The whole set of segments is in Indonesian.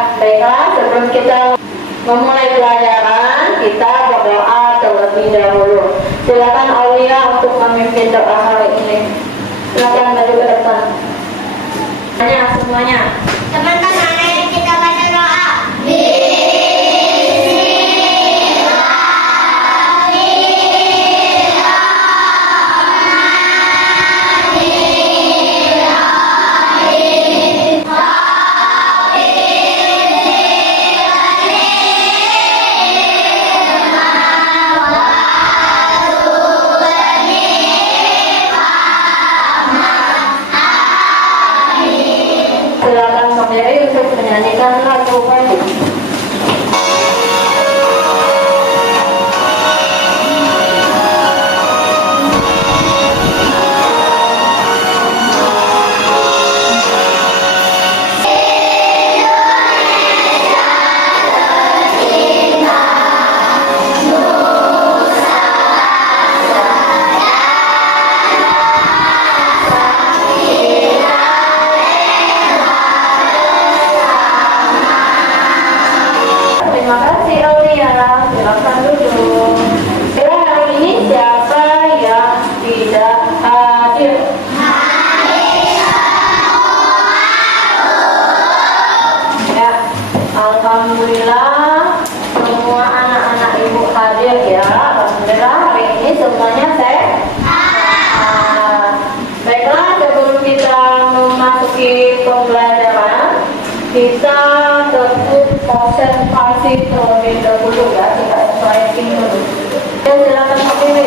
Baiklah, sebelum kita memulai pelajaran, kita berdoa terlebih dahulu. Silakan Aulia untuk memimpin doa hari ini. Silakan maju ke depan. Semuanya. Teman-teman, mari kita baca doa. Silakan Mary untuk menyanyikan lagu baru. Terima kasih Aulia, silakan duduk. Kira hari ini siapa yang tidak hadir? Ya, alhamdulillah semua anak-anak ibu hadir ya. Alhamdulillah hari ini semuanya sehat. Baiklah, sebelum kita memasuki pembelajaran, kita tetap konsentrasi terlebih dahulu ya, kita exciting dulu. Ya, silakan berdiri.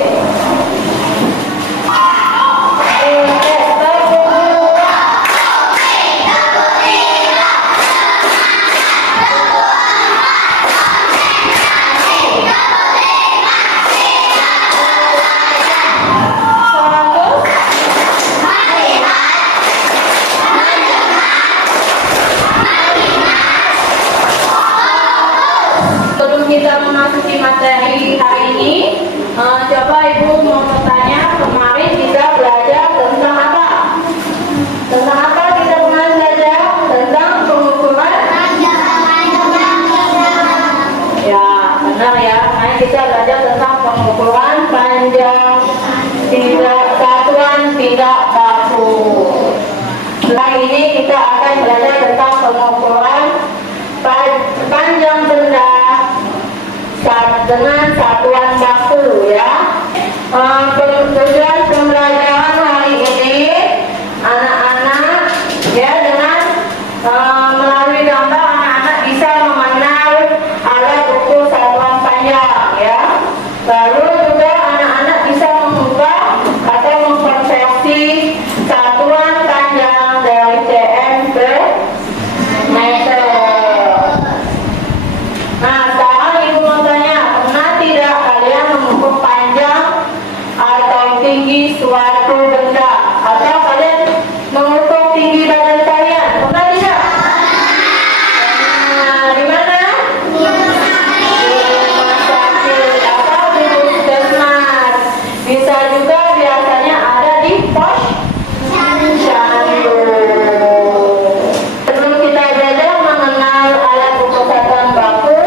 Sebelum kita memasuki materi hari ini, coba Ibu mau bertanya, kemarin kita belajar tentang apa? Tentang apa kita kemarin belajar? Tentang pengukuran? Ya, benar ya. Kemarin kita belajar tentang pengukuran panjang satuan tidak baku. Setelah ini kita akan belajar tentang pengukuran panjang benda dengan satuan baku ya. Tujuan pembelajaran hari ini anak-anak ya, dengan melalui gambar anak-anak bisa mengenal alat ukur satuan panjang ya. Lalu juga anak-anak bisa mengubah atau mengkonversi satuan panjang dari cm ke meter. Nah, sekarang Ibu mau tanya, pernah tidak kalian mengukur panjang atau tinggi suatu benda? Atau kalian mengukur tinggi badan kalian? Pernah tidak? Nah, di mana? Di rumah sakit atau di puskesmas. Bisa juga biasanya ada di posyandu. Sebelum kita belajar mengenal alat ukur satuan baku,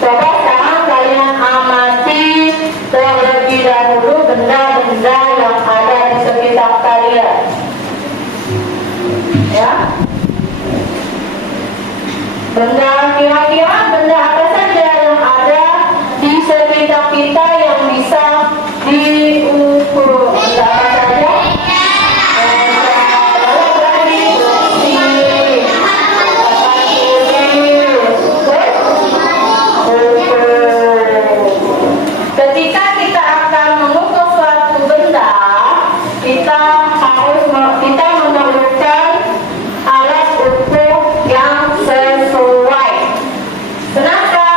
coba sekarang kalian amati terlebih dahulu benda-benda yang ada di sekitar kalian. Ya. Kira-kira benda apa saja yang ada di sekitar kita yang bisa diukur? Benda apa saja? Ketika kita akan mengukur suatu benda, kita memerlukan alat ukur yang sesuai. Kenapa?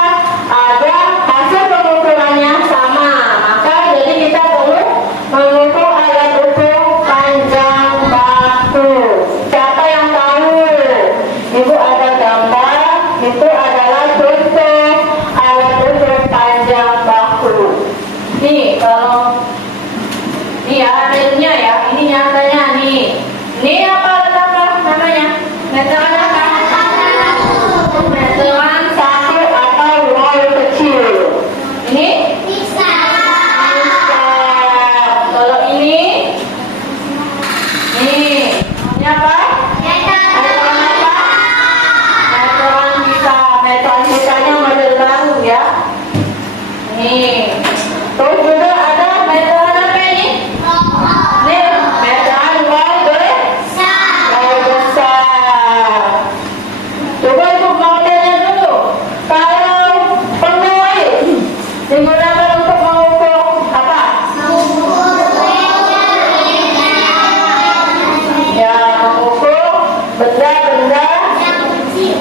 Agar hasil pengukurannya sama Ini apa? Meteran apa? Meteran kita. Meteran kitanya model baru ya. Nih. Terus juga ada meteran apa ini? Nih, meteran wall besar. Coba ibu modelnya dulu. Kalau penuh air digunakan untuk mengukur apa? Ya, mengukur benda-benda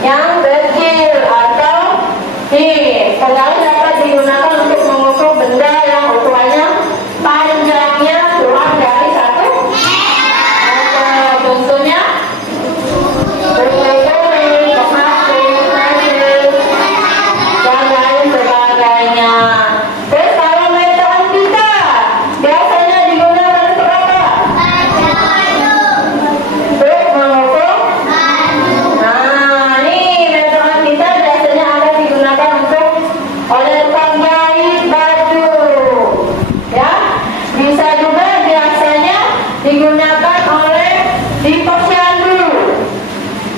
yang kecil atau nih, pengalir dapat digunakan untuk mengukur benda yang ukurannya panjangnya kurang dari 1 meter. Contohnya dan lain sebagainya. Terus kalau meteran kita biasanya digunakan untuk apa? Untuk mengukur. Nah, nih meteran kita biasanya akan digunakan untuk oleh tukang jahit baju. Ya, bisa juga biasanya digunakan oleh di posyandu.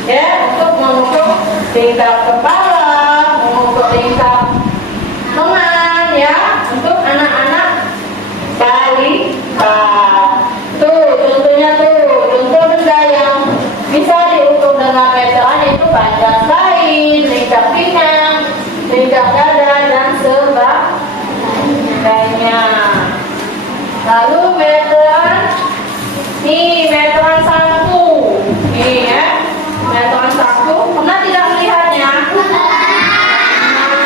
Ya, untuk mengukur tingkat kepala, mengukur tingkat lengan ya, untuk anak-anak balita. Tuh, contohnya tuh, contoh benda yang bisa diukur dengan meteran itu panjang kain, tingkat pinggang, tingkat dada dan sebagainya. Lalu meteran, nih meteran saku, nih ya, meteran saku. Pernah tidak melihatnya?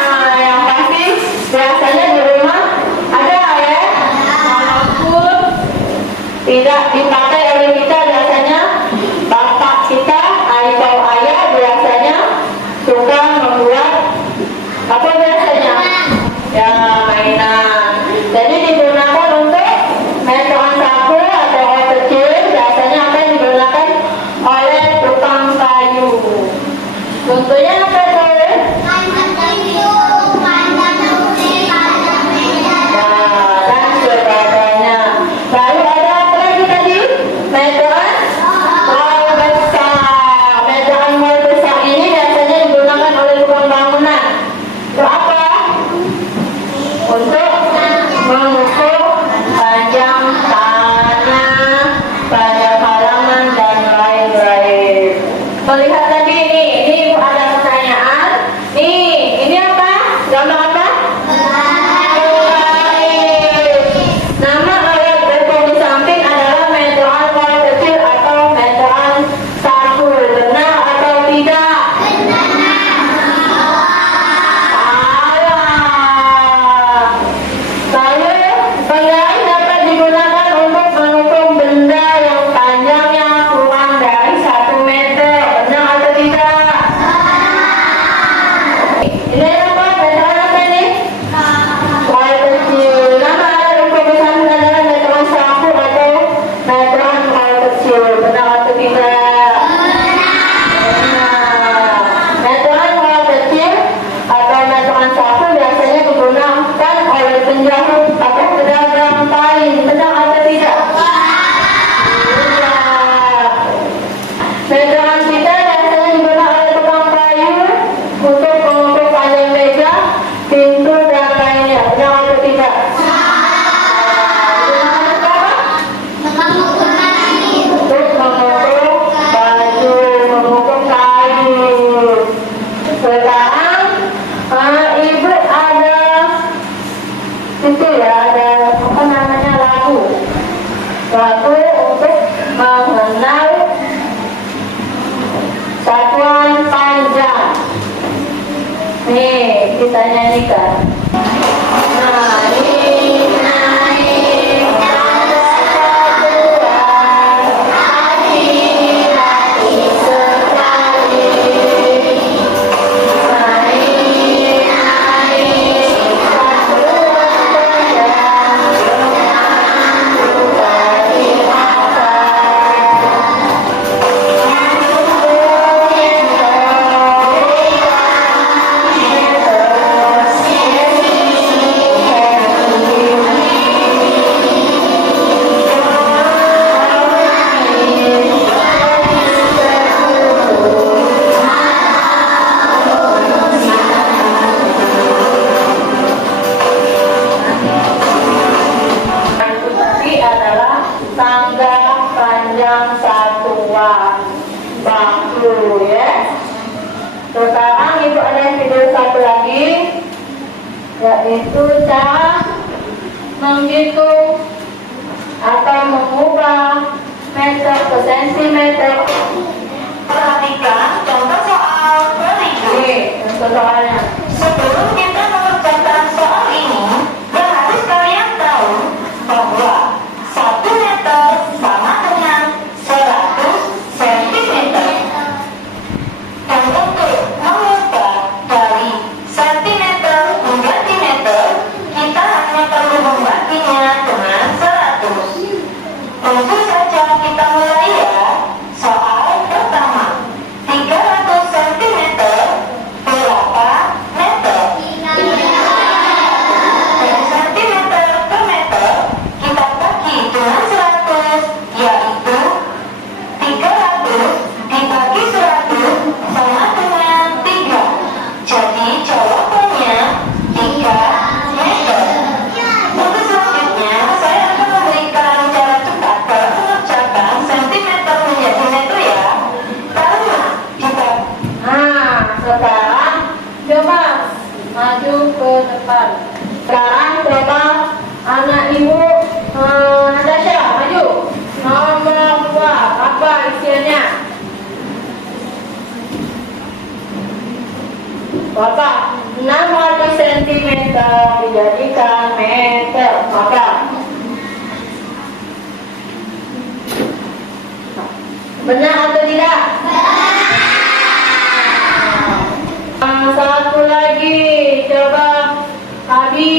Nah, yang pasti biasanya di rumah ada ya, walaupun tidak dipakai oleh kita biasanya bapak kita atau ayah biasanya suka membuat apa biasanya? Ya, mainan. Jadi digunakan untuk meteran saku atau alat kecil biasanya akan digunakan oleh tukang kayu. Contohnya apa tuh? Ya, dan sebagainya. Lalu ada apa lagi tadi? Meteran wall besar. Meteran wall besar ini biasanya digunakan oleh tukang bangunan. Untuk apa? Untuk mengukur panjang tanah, panjang halaman dan lain-lain. Melihat tadi ini Ibu ada pertanyaan. Nih, ini apa? Gambar apa? Baik. Nama alat beton di samping adalah meteran wall kecil atau meteran saku. Benar atau tidak? Salah. Lalu, pengalir dapat digunakan untuk mengukur benda yang panjangnya kurang dari 1 meter. Benar atau tidak? Ini apa? Meteran apa ini? Wall kecil. Nama alat ukur di samping adalah meteran saku atau meteran wall kecil. Benar atau tidak? Meteran wall kecil atau meteran saku biasanya digunakan oleh penjahit atau pedagang kain. Benar atau tidak? Iya. Meteran kita biasanya digunakan oleh tukang kayu untuk mengukur panjang meja, pintu dan lainnya. Benar atau tidak? Digunakan untuk apa? Untuk mengukur baju, mengukur kayu. Sekarang Ibu ada itu ya, ada apa namanya, lagu untuk mengenal bangku ya. Sekarang ibu ada yang video satu lagi, yaitu cara menghitung atau mengubah meter ke sentimeter. Perhatikan contoh soal berikut. Ini contoh soalnya. Sebelum kita mengerjakan soal ini, harus kalian tahu bahwa 1 meter sama dengan 100 cm. Dan untuk mengubah dari centimeter menjadi meter, kita hanya perlu membaginya dengan 100. Langsung saja kita mulai ya. Soal pertama, 300 cm berapa meter? Dan centimeter per meter kita bagi dengan 100, yaitu 300 dibagi 100 sama dengan 3. Jadi jawabannya 3 meter. Untuk selanjutnya, saya akan memberikan cara cepat dalam mengerjakan sentimeter menjadi meter ya. Karena kita Nah, sekarang coba maju ke depan. Sekarang coba anak ibu Natasha maju. Nomor 2, apa isinya? Bapak, 600 cm dijadikan meter. Maka benar atau tidak? Satu lagi, coba Abi.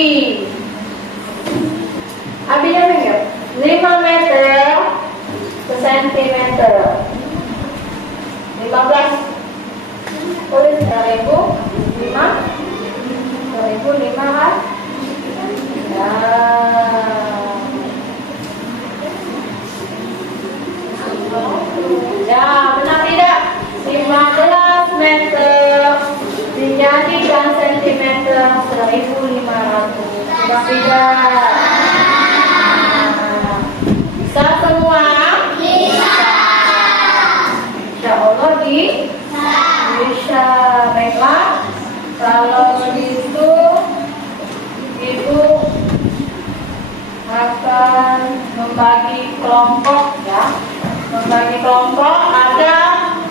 Abi apa ya? 5 meter ke sentimeter. 15. Tulis 1000. 5. 1005 kan? Ya. Ya, benar tidak? 15 meter dijadikan sentimeter 1500. Benar tidak? Bisa semua? Bisa. Insya Allah bisa. Baiklah. Kalau begitu, ibu akan membagi kelompok ya. Membagi kelompok, ada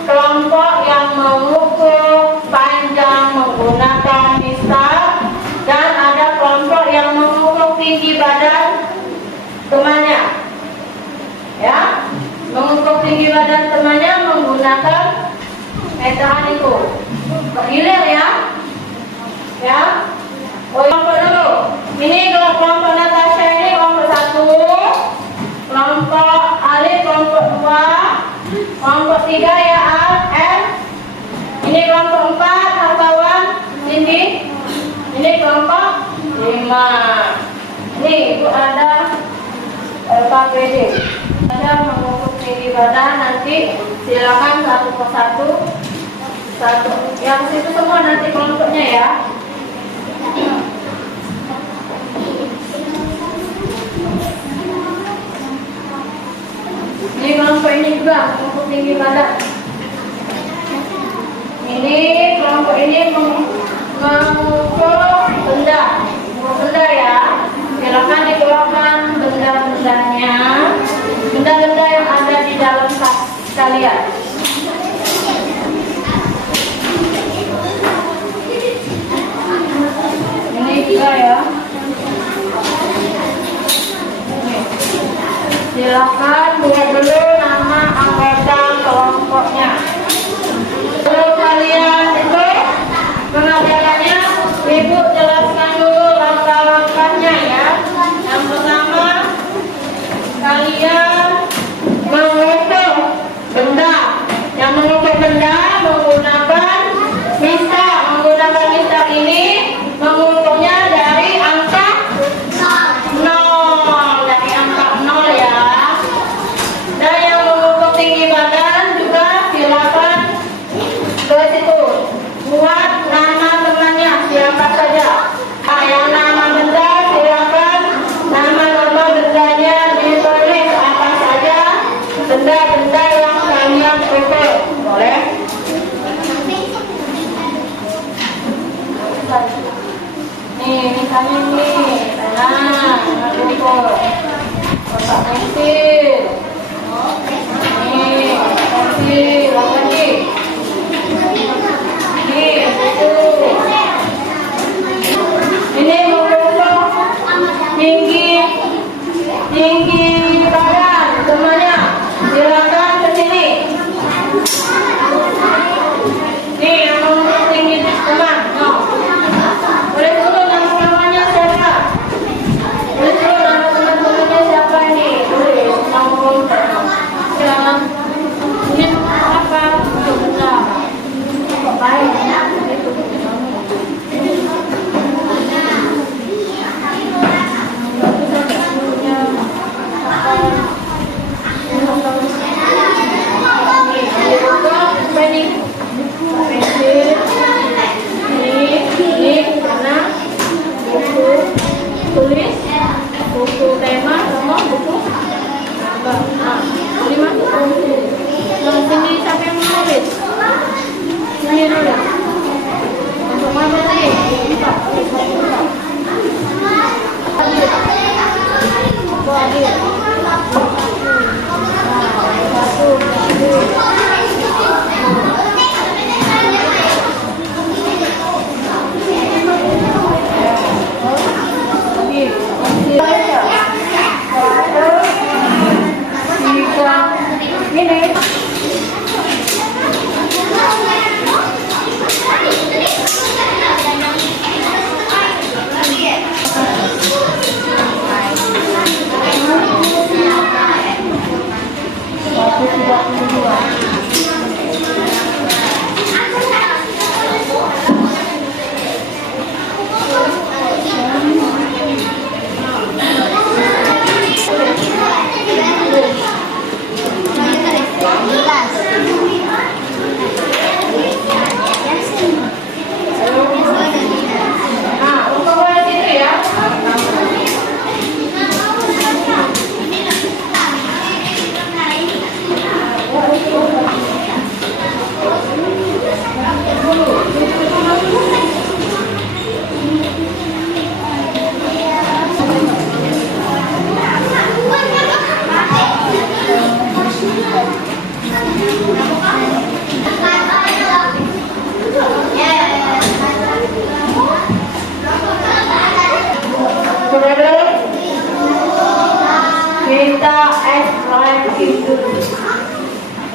kelompok yang mengukur panjang menggunakan misal, dan ada kelompok yang mengukur tinggi badan temannya ya, mengukur tinggi badan temannya menggunakan meteran itu. Bergilir ya. Oh, kelompok dulu. Ini kelompok Natasha, ini kelompok 1, kelompok Alif kelompok 2, kelompok 3 ya Al. Ini kelompok 4 kawan Cindy. Ini kelompok 5. Ini ibu ada KPD. Ada mengukur tinggi badan, nanti silakan satu persatu. Yang situ semua nanti kelompoknya ya. Ini kelompok ini juga mengukur tinggi badan. Ini kelompok ini mengukur benda. Benda ya. Silakan dikeluarkan benda-bendanya. Benda-benda yang ada di dalam tas kalian. Ini juga ya. Silakan buat dulu nama anggota kelompoknya. Kalau kalian itu mengadakannya, ibu jelaskan dulu langkah-langkahnya ya. Yang pertama, kalian mengukur benda. Yang mengukur benda menggunakan misal. Menggunakan misal ini mengukurnya dari angka 0. Dari angka 0 ya. Dan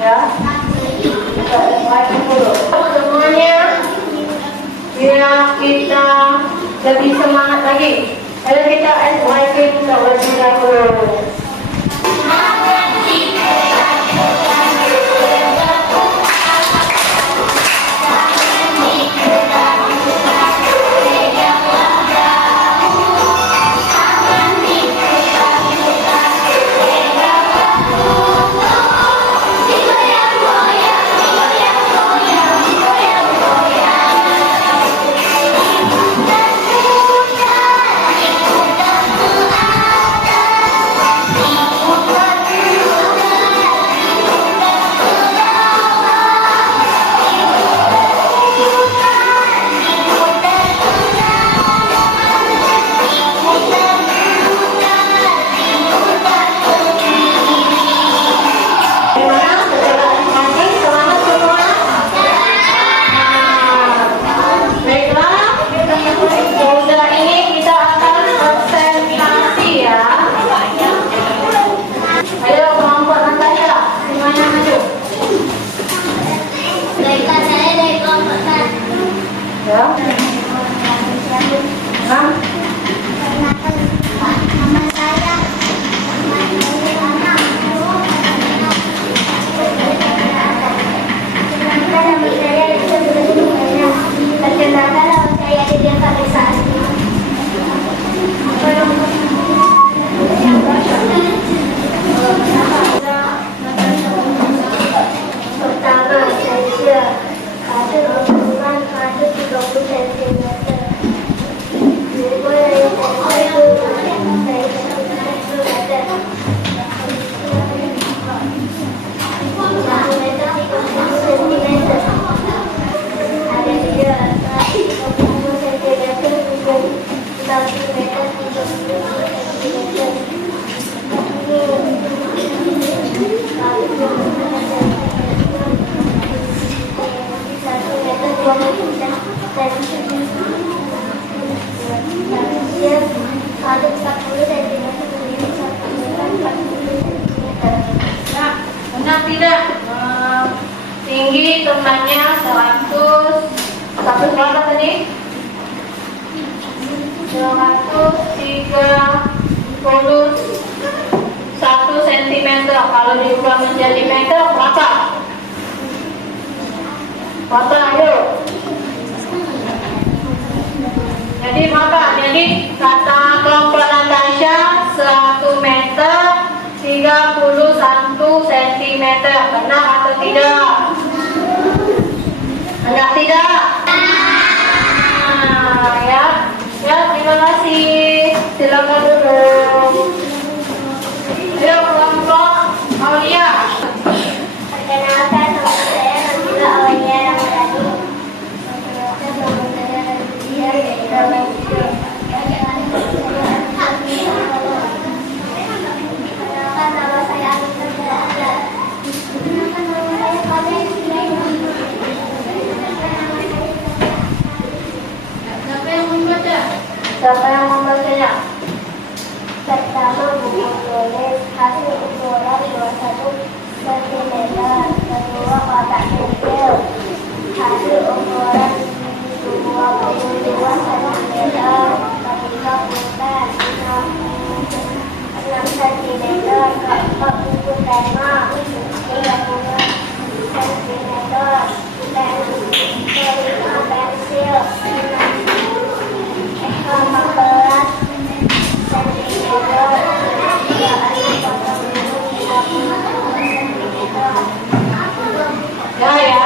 Ya. Semuanya, biar kita lebih semangat lagi. Ayo kita SYP kita berjaya dulu. Benar tidak? Tinggi temannya 100 berapa tadi? 131 cm. Kalau diubah menjadi meter berapa? Berapa ayo? Jadi berapa? Jadi kata kelompok Natasha 1 meter 31 cm. Benar atau tidak? Benar tidak? Ya, terima kasih. Silakan duduk. Ayo kelompok Aulia. Perkenalkan, nama saya Nabila Aulia Ramadhani. Perkenalkan, nama saya Anissa Zahra. Siapa yang membacanya? Pertama, buku tulis hasil ukuran 21 cm. Kedua, kotak kecil hasil ukuran 22 cm. Ketiga, pulpen 6 cm. Keempat, buku tema 30 cm. Kelima, pensil 15 Ya,